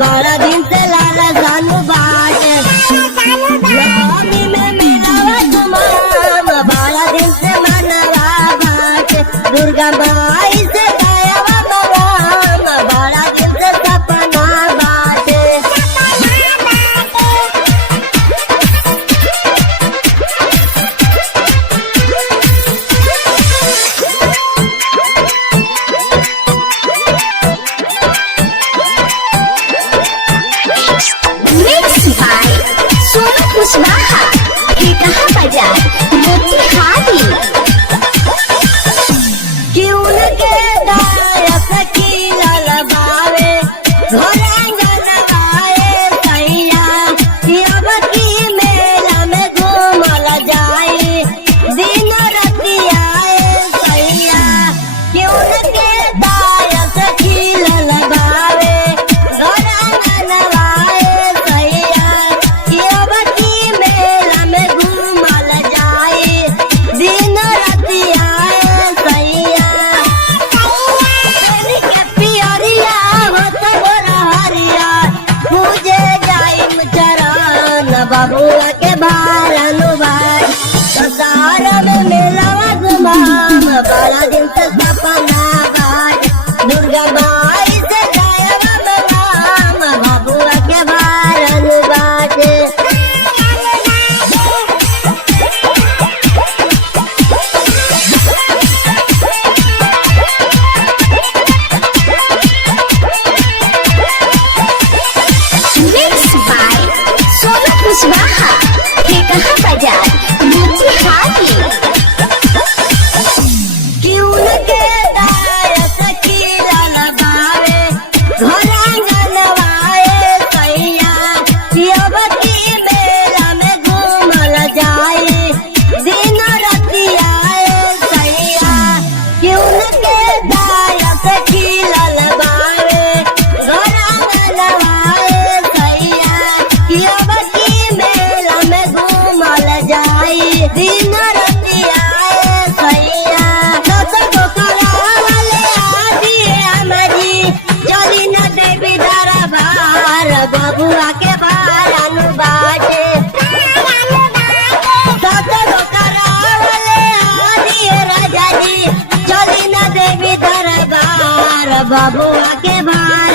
बड़ा दिन से लाला जानू बाटे नवमी में मिलावा तुमाम बड़ा दिन से मनवा बाटे दुर्गा माई से गायवा मवाम बड़ा दिन से सपना बाटे कुशवाहा कहाँ बाजार मोतिहारी क्यों के दायक की ललबावे घर आंगन आए सैया अब की मेला में घूमल जाए दिन राति आए सैया क्यों के दायक की ललबावे घर आंगन आए सैया अब की मेला में घूमल जाए दिन राति आए सैया के पियरिया होत हरिया पूजे जाइम चरण बबुआ के भारनु भाई संसार में मिलावा गुमाम बड़ा दिन से सपना भाई दुर्गा माई से गायवा मवाम बबुआ के भारनु बाटे कुशवाहा कहाँ बाजार मोतिहारी क्यों के दायक की ललबावे घर आंगन आए सैया अब की मेला में घूमल जाए दिन राति आए सैया क्यों के दायक की ललबावे घर आंगन आए सैया अब की मेला में घूमल जाए दिन राति आए सैया चली न देवी दरबार बबुआ के बारानु बाटे राजा जी चली न देवी दरबार बबुआ के बार